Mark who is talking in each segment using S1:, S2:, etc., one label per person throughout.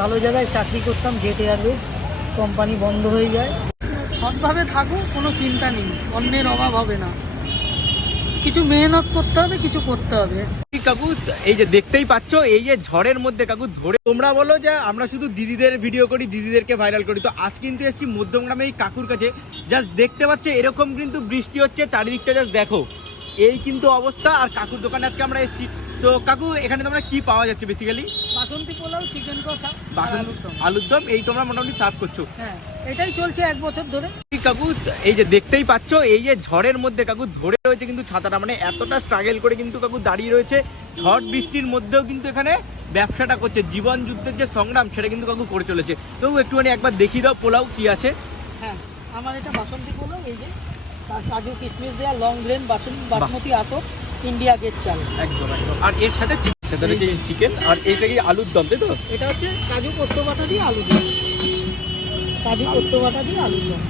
S1: ভালো জায়গায় চাকরি করতাম জেট এয়ারওয়েজ কোম্পানি বন্ধ হয়ে যায়। সৎভাবে থাকো কোনো চিন্তা নেই অন্যের অভাব হবে না। কিছু মেহনত করতে হবে কিছু করতে হবে।
S2: কাকু এই যে দেখতেই পাচ্ছ এই যে ঝড়ের মধ্যে কাকু ধরে তোমরা বলো যে আমরা শুধু দিদিদের ভিডিও করি দিদিদেরকে ভাইরাল করি। তো আজ কিন্তু এসেছি মধ্যমগ্রামে এই কাকুর কাছে। জাস্ট দেখতে পাচ্ছ এরকম কিন্তু বৃষ্টি হচ্ছে চারিদিকটা জাস্ট দেখো। এই কিন্তু অবস্থা আর কাকুর দোকানে আজকে আমরা এসেছি। তো কাকু এখানে তোমরা কি পাওয়া যাচ্ছে বেসিক্যালি
S1: বাসন্তী পোলাও চিকেন কষা
S2: আলুর দম। এই তোমরা মোটামুটি সার্ভ করছ।
S1: হ্যাঁ এটাই চলছে এক বছর ধরে।
S2: কাকু এই যে দেখতেই পাচ্ছ এই যে ঝড়ের মধ্যে কাকু ধরে রয়েছে কিন্তু ছাতাটা মানে এতটা স্ট্রাগল করে কিন্তু কাকু দাঁড়িয়ে রয়েছে। ঝড় বৃষ্টির মধ্যেও কিন্তু এখানে ব্যবসাটা করছে। জীবন যুদ্ধের যে সংগ্রাম সেটা কিন্তু কাকু করে চলেছে। তো একটুখানি একবার দেখিয়ে দাও পোলাও কি আছে।
S1: হ্যাঁ আমার এটা বাসন্তী পোলাও এই যে কাজু কিশমিশ দেওয়া লং গ্রেন বাসন বাসমতি আতপ। ইন্ডিয়া গেট চাল।
S2: একদম একদম। আর এর সাথে চিকেন সাথে রয়েছে চিকেন আর এইটা কি আলুর দম তাই তো?
S1: এটা হচ্ছে কাজু পোস্ত বাটা দিয়ে আলু দম। কাজু পোস্ত বাটা দিয়ে আলু দম।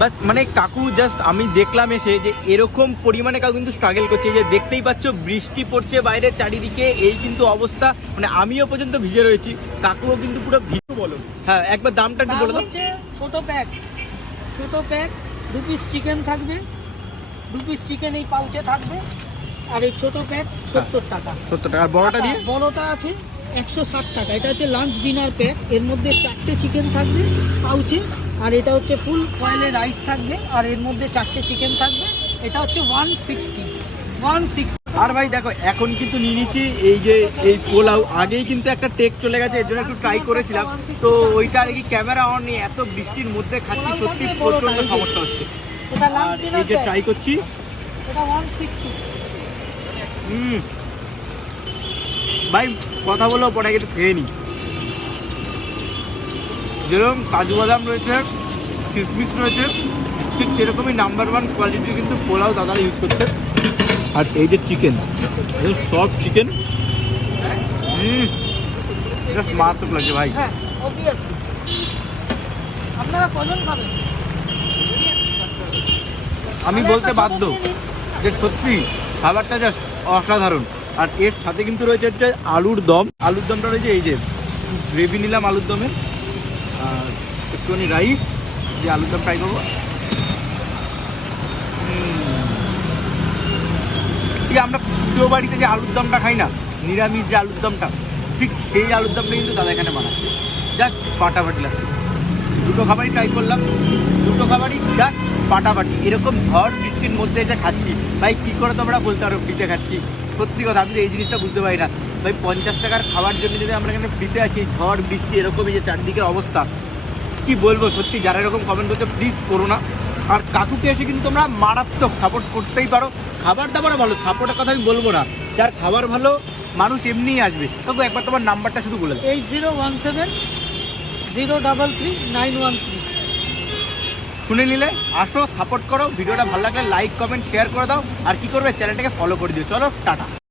S2: বাস মানে কাকু জাস্ট আমি দেখলাম এসে যে এরকম পরিমাণে কাকু কিন্তু স্ট্রাগল করছে। যে দেখতেই পাচ্ছ বৃষ্টি পড়ছে বাইরে চারিদিকে এই কিন্তু অবস্থা। মানে আমিও পর্যন্ত ভিজে রয়েছি। কাকুও কিন্তু পুরো ভিজে বলো। হ্যাঁ একবার দামটা একটু বলে দাও।
S1: ছোট প্যাক ছোট প্যাক দু পিস চিকেন থাকবে। দু পিস চিকেন এই পাউচে থাকবে। আর এই ছোট প্যাক সত্তর টাকা।
S2: সত্তর টাকা। আর বড়টা দিয়ে? আচ্ছা,
S1: বড়টা আছে একশো ষাট টাকা। এটা হচ্ছে লাঞ্চ ডিনার প্যাক এর মধ্যে চারটে চিকেন থাকবে পাউচে। আর এটা হচ্ছে ফুল ফয়েলে রাইস থাকবে। আর এর মধ্যে চারটে চিকেন থাকবে। এটা হচ্ছে ওয়ান সিক্সটি ওয়ান সিক্সটি
S2: আর ভাই দেখো এখন কিন্তু নিয়ে নিচ্ছি এই যে এই পোলাও। আগেই কিন্তু একটা টেক চলে গেছে এর জন্য একটু ট্রাই করেছিলাম। তো ওইটা আর কি ক্যামেরা অন নিয়ে এত বৃষ্টির মধ্যে খাচ্ছি সত্যি প্রচণ্ড সমস্যা হচ্ছে। আর এই যে ট্রাই করছি। হুম। ভাই কথা বলেও পরে কিন্তু খেয়ে নি। যেরকম কাজু বাদাম রয়েছে কিশমিশ রয়েছে ঠিক সেরকমই নাম্বার ওয়ান কোয়ালিটির কিন্তু পোলাও দাদারা ইউজ করছে। আর এই যে chicken soft chicken hmm. Just মারাত্মক লাগছে ভাই।
S1: হ্যাঁ আপনারা কজন খাবেন?
S2: আমি বলতে বাধ্য যে সত্যি খাবারটা জাস্ট অসাধারণ। আর এর সাথে কিন্তু রয়েছে হচ্ছে আলুর দম। আলুর দমটা রয়েছে এই যে গ্রেভি নিলাম আলুর দমে। আর একটুখানি রাইস যে আলুর দম ট্রাই করব। ঠিক আমরা পুজো বাড়িতে যে আলুর দমটা খাই না নিরামিষ যে আলুর দমটা ঠিক সেই আলুর দমটা কিন্তু দাদা এখানে বানাচ্ছে। জাস্ট ফাটাফাটি লাগছে। দুটো খাবারই ট্রাই করলাম। দুটো খাবারই জাস্ট পাটাপাটি। এরকম ঝড়, বৃষ্টির মধ্যে এটা খাচ্ছি। ভাই, কী করে তোমরা বলতে পারো ফ্রিতে খাচ্ছি? সত্যি কথা, আমি তো এই জিনিসটা বুঝতে পারি না। ভাই, পঞ্চাশ টাকার খাবার জন্য যদি আমরা এখানে ফ্রিতে আসি ঝড়, বৃষ্টি, এরকমই যে চারদিকের অবস্থা, কি বলব সত্যি, যারা এরকম কমেন্ট করছে প্লিজ করো না। আর কাকুকে এসে কিন্তু তোমরা মারাত্মক সাপোর্ট করতেই পারো। খাবার দাবার ভালো সাপোর্টের কথা আমি বলব না। যার খাবার ভালো, মানুষ এমনিই আসবে। কাকু একবার তোমার নাম্বারটা শুধু বলে
S1: eight zero one seven zero double three nine one three
S2: শুনে নিলে, আসো সাপোর্ট করো, ভিডিওটা ভালো লাগলে লাইক কমেন্ট শেয়ার করে দাও। আর কি করবে চ্যানেলটাকে ফলো করে দিও। চলো, টাটা।